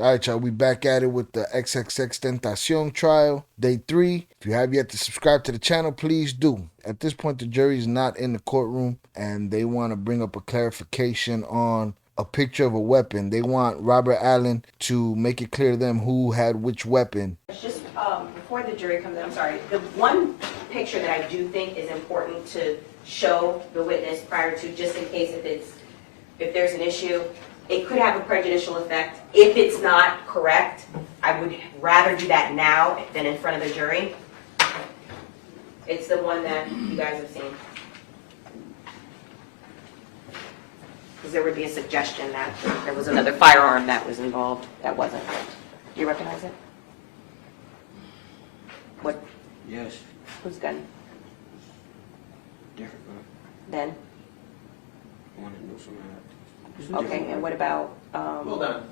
All right, y'all, we back at it with the XXXTentacion trial, day 3. If you have yet to subscribe to the channel, please do. At this point, the jury is not in the courtroom, and they want to bring up a clarification on a picture of a weapon. They want Robert Allen to make it clear to them who had which weapon. Just before the jury comes in, I'm sorry, the one picture that I do think is important to show the witness prior to, just in case if there's an issue, it could have a prejudicial effect. If it's not correct, I would rather do that now than in front of the jury. It's the one that you guys have seen. Because there would be a suggestion that there was another firearm that was involved that wasn't. Do you recognize it? What? Yes. Whose gun? Different gun. Then? One that Newsome had. Okay, and what about, Hold on.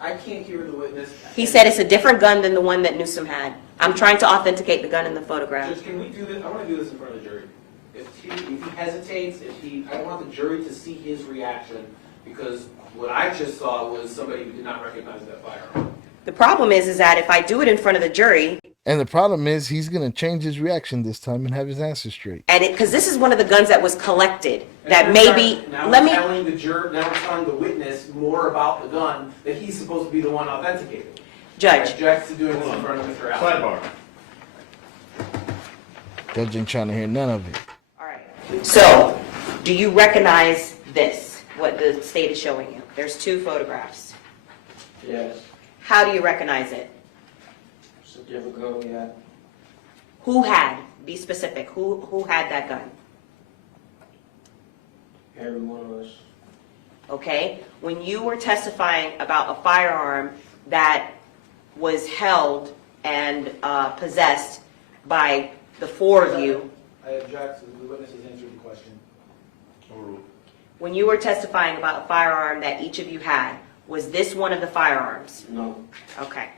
I can't hear the witness. he said it's a different gun than the one that Newsome had. I'm trying to authenticate the gun in the photograph. Judge, can we do this? I want to do this in front of the jury. If he hesitates, I want the jury to see his reaction, because what I just saw was somebody who did not recognize that firearm. The problem is that if I do it in front of the jury, And the problem is he's going to change his reaction this time and have his answer straight. and because this is one of the guns that was collected, And that we're maybe, now let me, telling the juror, now we're telling the witness more about the gun that he's supposed to be the one authenticating. Judge, Objects to doing this in front of Mr. Allen. Sidebar. Judge ain't trying to hear none of it. all right. So, do you recognize this, what the state is showing you? There's 2 photographs. Yes. How do you recognize it? It's a different gun we had. Who had, be specific, who had that gun? Every one of us. Okay? When you were testifying about a firearm that was held and possessed by the 4 of you, I object, so the witness has answered the question. when you were testifying about a firearm that each of you had, was this one of the firearms? No. Okay.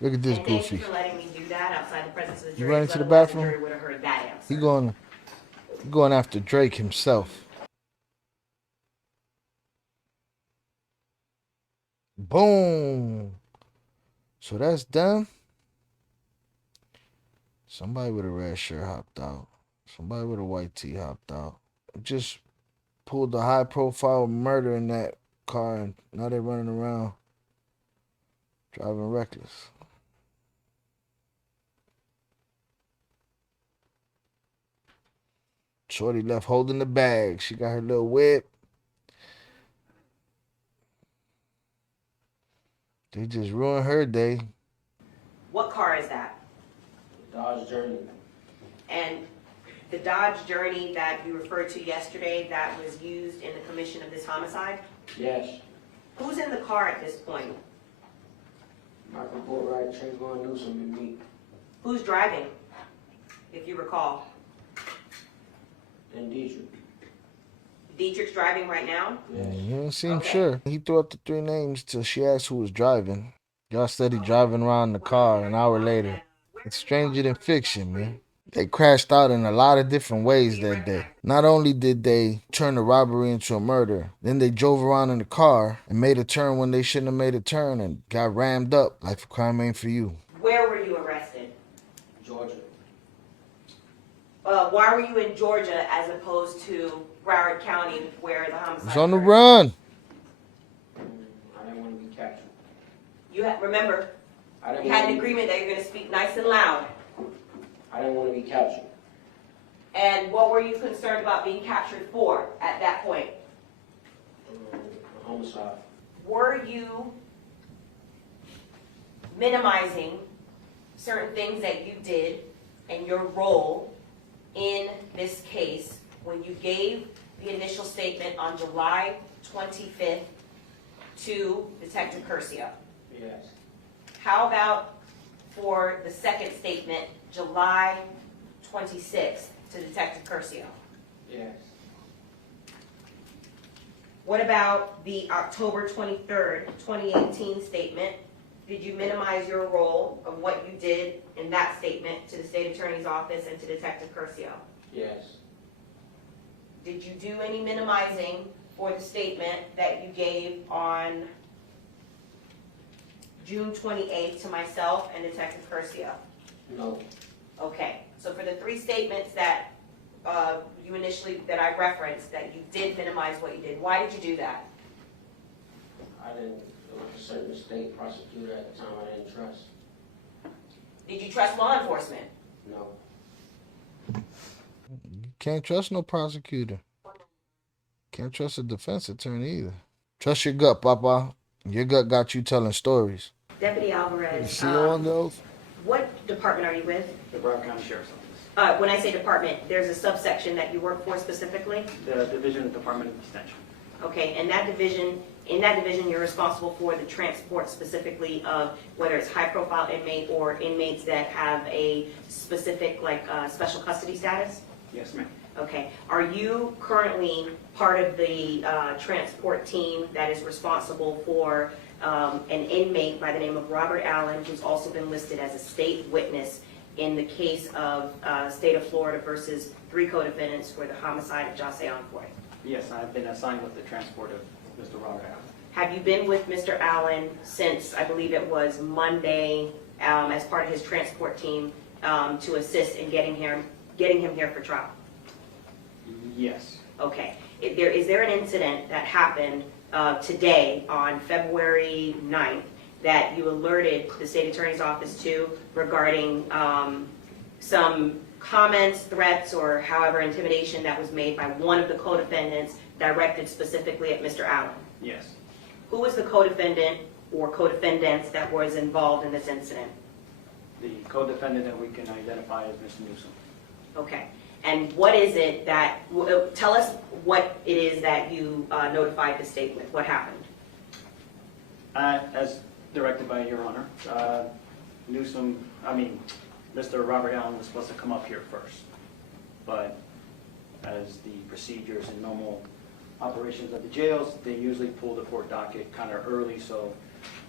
Look at this And thank goofy. you for letting me do that outside the presence of the You jury. ran because into the otherwise bathroom? The jury would have heard that answer. He going after Drake himself. Boom. So that's done. Somebody with a red shirt hopped out. Somebody with a white tee hopped out. Just pulled a high profile murder in that car, and now they're running around driving reckless. Shorty left holding the bag. She got her little whip. They just ruined her day. What car is that? Dodge Journey. And the Dodge Journey that you referred to yesterday that was used in the commission of this homicide? Yes. Who's in the car at this point? Michael Boatwright, Trayvon Newsome, and me. Who's driving, if you recall? And Dedrick. Dedrick's driving right now? Yes. He don't seem Okay. sure. He threw out the 3 names till she asked who was driving. Y'all steady driving around the car an hour later. It's stranger than fiction, man. They crashed out in a lot of different ways that day. Not only did they turn the robbery into a murder, then they drove around in the car and made a turn when they shouldn't have made a turn and got rammed up. Life of crime ain't for you. Where were you arrested? Georgia. Why were you in Georgia as opposed to Broward County where the homicide It was on the occurred? run. I didn't want to be captured. Remember, I didn't you had want an to be, agreement that you're going to speak nice and loud. I didn't want to be captured. And what were you concerned about being captured for at that point? A homicide. Were you minimizing certain things that you did and your role in this case when you gave the initial statement on July 25th to Detective Curcio? Yes. How about for the second statement, July 26th, to Detective Curcio? Yes. What about the October 23rd, 2018 statement? Did you minimize your role of what you did in that statement to the State Attorney's Office and to Detective Curcio? Yes. Did you do any minimizing for the statement that you gave on June 28th to myself and Detective Curcio? No. Okay, so for the 3 statements that you initially, that I referenced, that you did minimize what you did, why did you do that? I didn't, there was a certain state prosecutor at the time I didn't trust. Did you trust law enforcement? No. You can't trust no prosecutor. Can't trust a defense attorney either. Trust your gut, Papa. Your gut got you telling stories. Deputy You Alvarez, see on those? what department are you with? The Broward County Sheriff's Office. When I say department, there's a subsection that you work for specifically? The Division of Department of Detention. Okay, and that division, in that division, you're responsible for the transport specifically of whether it's high-profile inmate or inmates that have a specific, like, special custody status? Yes, ma'am. Okay, are you currently part of the transport team that is responsible for an inmate by the name of Robert Allen, who's also been listed as a state witness in the case of State of Florida versus 3 co-defendants for the homicide of Jahseh Onfroy? Yes, I've been assigned with the transport of Mr. Robert Allen. Have you been with Mr. Allen since, I believe it was Monday, as part of his transport team to assist in getting him here for trial? Yes. Okay. Is there an incident that happened today on February 9th that you alerted the state attorney's office to regarding some comments, threats, or however intimidation that was made by one of the co-defendants directed specifically at Mr. Allen? Yes. Who was the co-defendant or co-defendants that was involved in this incident? The co-defendant that we can identify as Mr. Newsome. Okay. And what is it that, tell us what it is that you notified the state with. What happened? As directed by Your Honor, Mr. Robert Allen was supposed to come up here first. But as the procedures and normal operations of the jails, they usually pull the court docket kind of early, so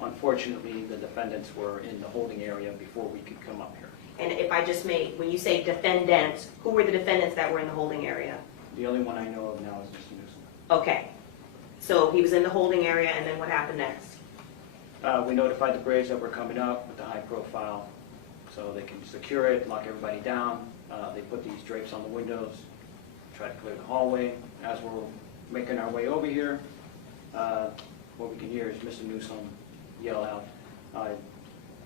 unfortunately the defendants were in the holding area before we could come up here. And if I just may, when you say defendants, who were the defendants that were in the holding area? The only one I know of now is Mr. Newsome. Okay. So he was in the holding area, and then what happened next? We notified the Braves that were coming up with the high profile so they can secure it, lock everybody down. They put these drapes on the windows, try to clear the hallway. As we're making our way over here, what we can hear is Mr. Newsome yell out.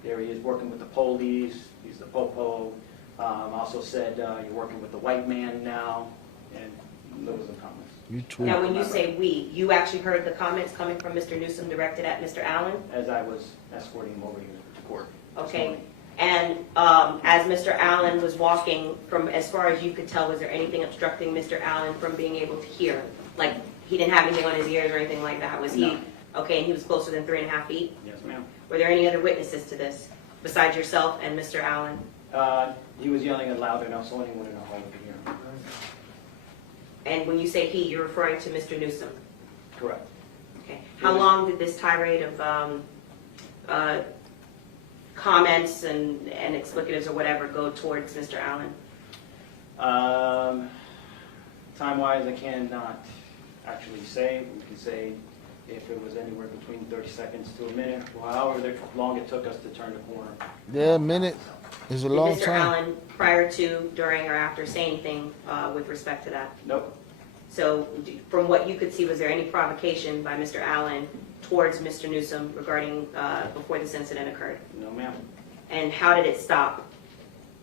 There he is working with the police. He's the popo. Also said, you're working with the white man now, and those are the comments. You tweet. Now, when you say we, you actually heard the comments coming from Mr. Newsome directed at Mr. Allen? As I was escorting him over here to court. this Okay. morning. And as Mr. Allen was walking, from as far as you could tell, was there anything obstructing Mr. Allen from being able to hear? Like, he didn't have anything on his ears or anything like that? Was he? No. Okay, and he was closer than 3.5 feet? Yes, ma'am. Were there any other witnesses to this besides yourself and Mr. Allen? He was yelling it loud enough so anyone in the hall could hear him. And when you say he, you're referring to Mr. Newsome? Correct. Okay. How long did this tirade of comments and explicatives or whatever go towards Mr. Allen? Time-wise, I cannot actually say. We can say if it was anywhere between 30 seconds to a minute, or however long it took us to turn the corner. Yeah, a minute is a long Did Mr. time. Allen, prior to, during, or after, say anything with respect to that? Nope. So from what you could see, was there any provocation by Mr. Allen towards Mr. Newsome regarding before this incident occurred? No, ma'am. And how did it stop?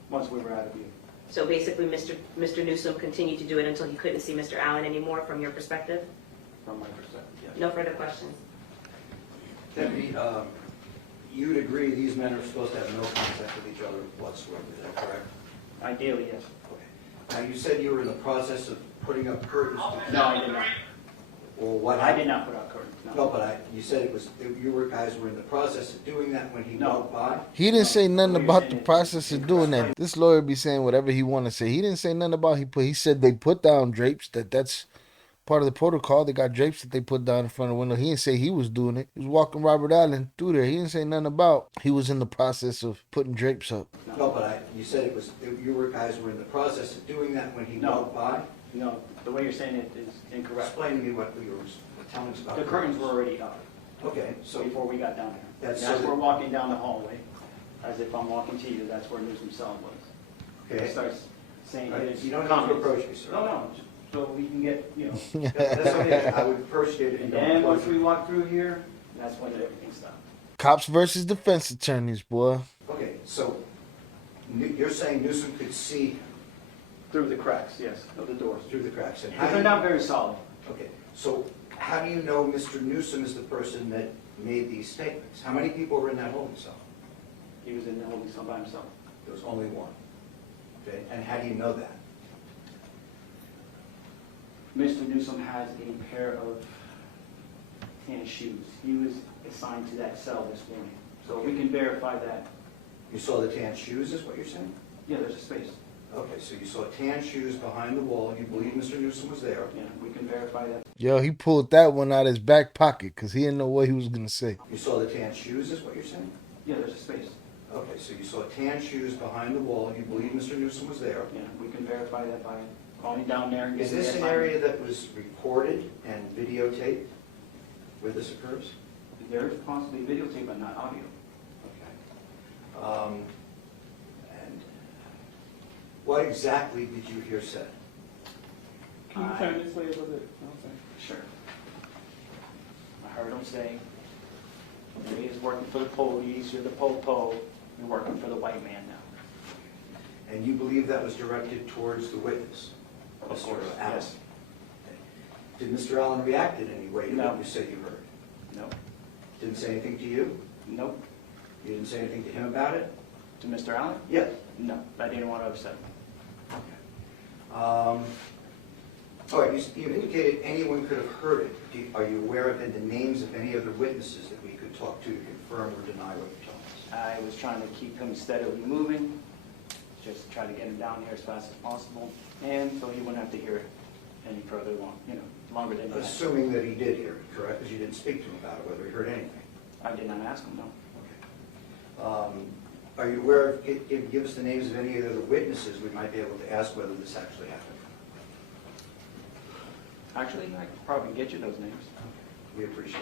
Once we were out of view. So basically, Mr. Newsome continued to do it until he couldn't see Mr. Allen anymore from your perspective? From my perspective, yes. No further questions? Deputy, you'd agree these men are supposed to have no contact with each other whatsoever, is that correct? Ideally, yes. Okay. Now, you said you were in the process of putting up curtains. No, I did not. Or what? I did not put out curtains, No, no. but you said it was, guys were in the process of doing that when he No. walked by? He didn't say nothing What you're about saying the is- process of doing that. This lawyer be saying whatever he want to say. He didn't say nothing about he said they put down drapes, that's part of the protocol. They got drapes that they put down in front of the window. He didn't say he was doing it. He was walking Robert Allen through there. He didn't say nothing about he was in the process of putting drapes up. No, but you said it was, guys were in the process of doing that when he No. walked by? No, the way you're saying it is incorrect. Explain to me what you were telling us about. The curtains were already up. Okay, so before we got down there. That's And as so that- we're walking down the hallway, as if I'm walking to you, that's where Newsome's cell was. Okay. He starts saying Right, his you don't have to comments. approach me, sir. No, just so we can get, you know. That's okay, I would appreciate it if you And don't then once approach we me. walk through here, that's when everything stopped. Cops versus defense attorneys, boy. Okay, so you're saying Newsom could see Through the cracks, yes, of the doors. through the cracks? And how But do they're you- not very solid. Okay, so how do you know Mr. Newsom is the person that made these statements? How many people were in that holding cell? He was in the holding cell by himself. There was only one. Okay, and how do you know that? Mr. Newsom has a pair of tan shoes. He was assigned to that cell this morning. So we can verify that. You saw the tan shoes, is what you're saying? Yeah, there's a space. Okay, so you saw tan shoes behind the wall, you believe Mr. Newsom was there. Yeah, we can verify that. Yo, he pulled that one out of his back pocket because he didn't know what he was gonna say. You saw the tan shoes, is what you're saying? Yeah, there's a space. Okay, so you saw tan shoes behind the wall, you believe Mr. Newsom was there. Yeah, we can verify that by calling down there and Is getting this the an assignment. area that was recorded and videotaped where this occurs? There is possibly videotape, but not audio. Okay. And what exactly did you hear said? Can you turn this way a little bit? Sure. I heard him say, he is working for the police, you're the po-po, you're working for the white man now. And you believe that was directed towards the witness? Of Mr. course, Allen? yes. Did Mr. Allen react in any way to No. what you said you heard? Nope. Didn't say anything to you? Nope. You didn't say anything to him about it? To Mr. Allen? Yes. No, I didn't want to upset him. All right, you indicated anyone could have heard it. Are you aware of the names of any other witnesses that we could talk to confirm or deny what you're telling us? I was trying to keep him steadily moving, just try to get him down here as fast as possible, and so he wouldn't have to hear it any further longer than that. Assuming that he did hear it, correct? Because you didn't speak to him about it, whether he heard anything. I did not ask him, no. Okay. Are you aware of, give us the names of any other witnesses, we might be able to ask whether this actually happened? Actually, I could probably get you those names. We appreciate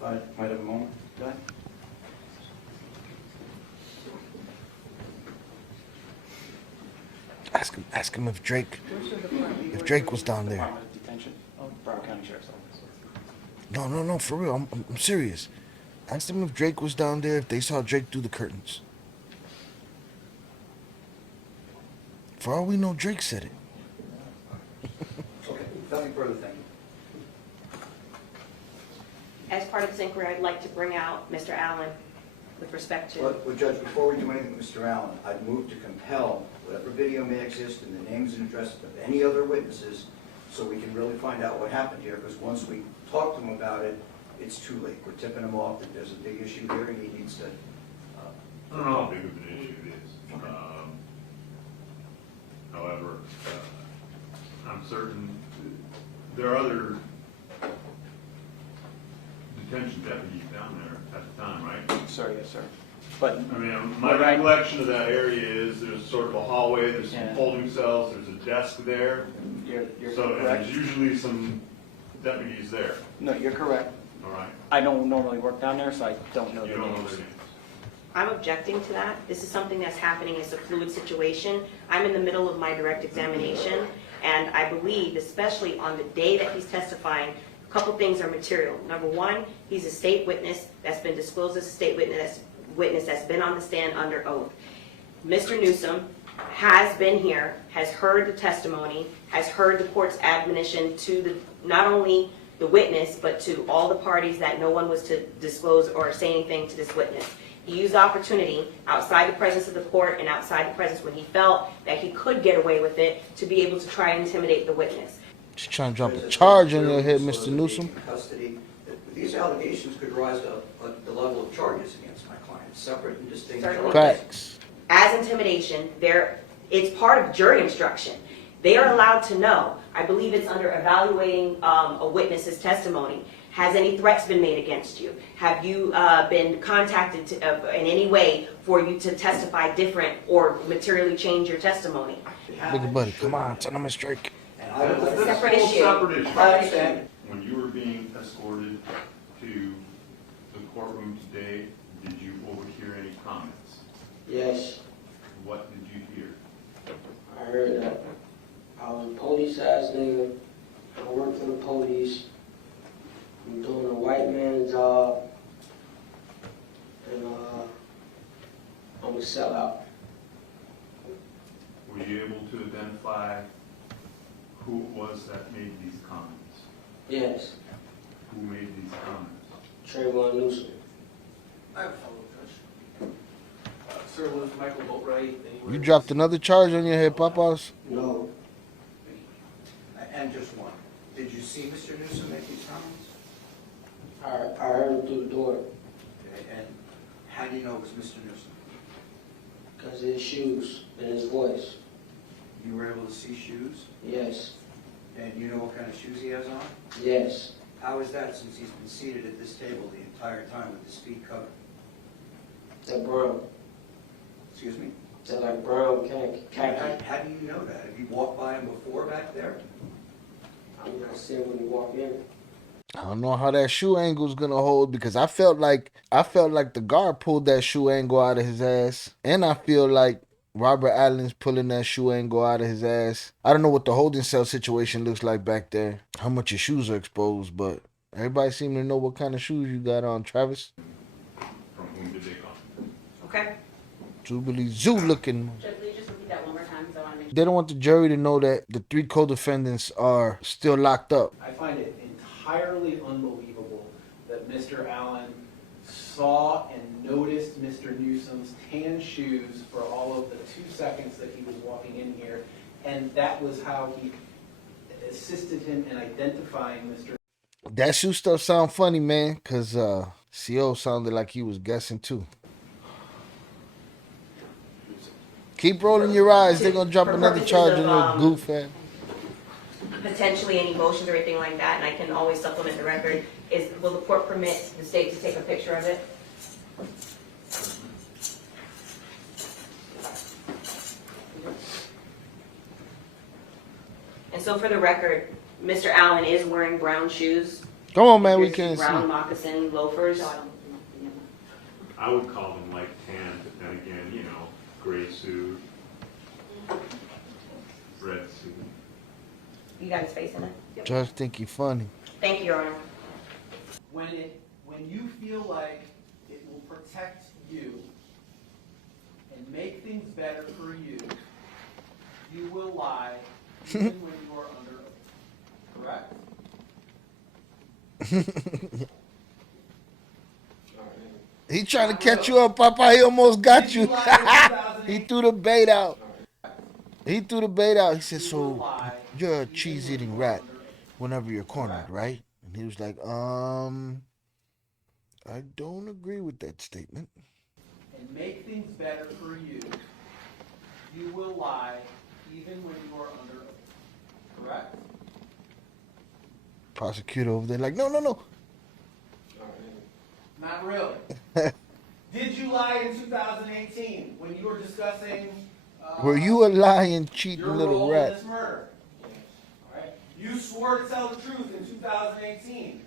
that. Might have a moment? Go ahead. Ask him if Drake was down there. Department of Detention, Broward County Sheriff's Office. No, for real. I'm serious. Ask them if Drake was down there, if they saw Drake through the curtains. For all we know, Drake said it. Okay, nothing further, thank you. As part of this inquiry, I'd like to bring out Mr. Allen with respect to. Well, Judge, before we do anything with Mr. Allen, I'd move to compel whatever video may exist and the names and addresses of any other witnesses so we can really find out what happened here, because once we talk to him about it, it's too late. We're tipping him off that there's a big issue here and he needs to... I don't know how big of an issue it is. However, I'm certain there are other detention deputies down there at the time, right? Sir, yes, sir. But I mean, my recollection of that area is there's sort of a hallway, there's some Yeah. folding cells, there's a desk there. you're So and correct. there's usually some deputies there, No, you're correct. all right? I don't normally work down there, so I don't know You the don't know names. their names. I'm objecting to that. This is something that's happening. It's a fluid situation. I'm in the middle of my direct examination, and I believe, especially on the day that he's testifying, a couple things are material. Number one, he's a state witness that's been disclosed as a state witness that's been on the stand under oath. Mr. Newsome has been here, has heard the testimony, has heard the court's admonition to not only the witness, but to all the parties that no one was to disclose or say anything to this witness. He used the opportunity outside the presence of the court and outside the presence when he felt that he could get away with it to be able to try and intimidate the witness. Just trying to drop a charge on your head, Mr. Newsome. Custody. These allegations could rise to the level of charges against my client, separate and distinct Certainly. charges. Facts. As intimidation, it's part of jury instruction. They are allowed to know. I believe it's under evaluating a witness's testimony. Has any threats been made against you? Have you been contacted in any way for you to testify different or materially change your testimony? Big buddy, come on, tell him it's Drake. And I would It's a like separate It's a issue. whole separate issue. I understand. When you were being escorted to the courtroom today, did you overhear any comments? Yes, What did you hear? I heard that I was a police ass nigga. I work for the police. I'm doing a white man's job. And I'm a sellout. Were you able to identify who it was that made these comments? Yes, Who made these comments? Trayvon Newsome. I have a follow-up question. Sir, was Michael Boatwright anywhere? You dropped another charge on your head, Papas? No, And just one. Did you see Mr. Newsom make these comments? I heard him through the door Okay, and how do you know it was Mr. Newsom? because of his shoes and his voice. You were able to see shoes, Yes, and you know what kind of shoes he has on? yes. How is that since he's been seated at this table the entire time with his feet covered? They're brown. Excuse me? They're like brown khaki. How do you know that? Have you walked by him before back there? I'm gonna see him when he walk in. I don't know how that shoe angle's gonna hold because I felt like the guard pulled that shoe angle out of his ass, and I feel like Robert Allen's pulling that shoe angle out of his ass. I don't know what the holding cell situation looks like back there, how much your shoes are exposed, but everybody seems to know what kind of shoes you got on, Travis. From whom did they come? Okay. Jubilee Zoo looking. Judge, will you just repeat that one more time, so I want to make They don't want the jury to know that the 3 co-defendants are still locked up. I find it entirely unbelievable that Mr. Allen saw and noticed Mr. Newsom's tan shoes for all of the 2 seconds that he was walking in here, and that was how he assisted him in identifying Mr. That shoe stuff sound funny, man, because CO sounded like he was guessing too. Keep rolling your eyes. They're going to drop For another purposes charge of, on your goof, man. potentially any motions or anything like that, and I can always supplement the record, will the court permit the state to take a picture of it? And so for the record, Mr. Allen is wearing brown shoes. Come on, man. We Here's can't brown see. moccasin loafers. I would call them like tan, but then again, you know, gray suit, red suit. You got his face in it? Judge think you funny. Thank you, Your Honor. When you feel like it will protect you and make things better for you, you will lie even when you are under oath. Correct? He trying to catch you up, Papa. He almost got you. He threw the bait out. He threw the bait out. He said, so you're a cheese-eating rat whenever you're cornered, right? And he was like, I don't agree with that statement. And make things better for you, you will lie even when you are under oath. Correct? Prosecutor over there like, no. Not really. Did you lie in 2018 when you were discussing Were you a lying, cheating your little role in rat? this murder? All right. You swore to tell the truth in 2018.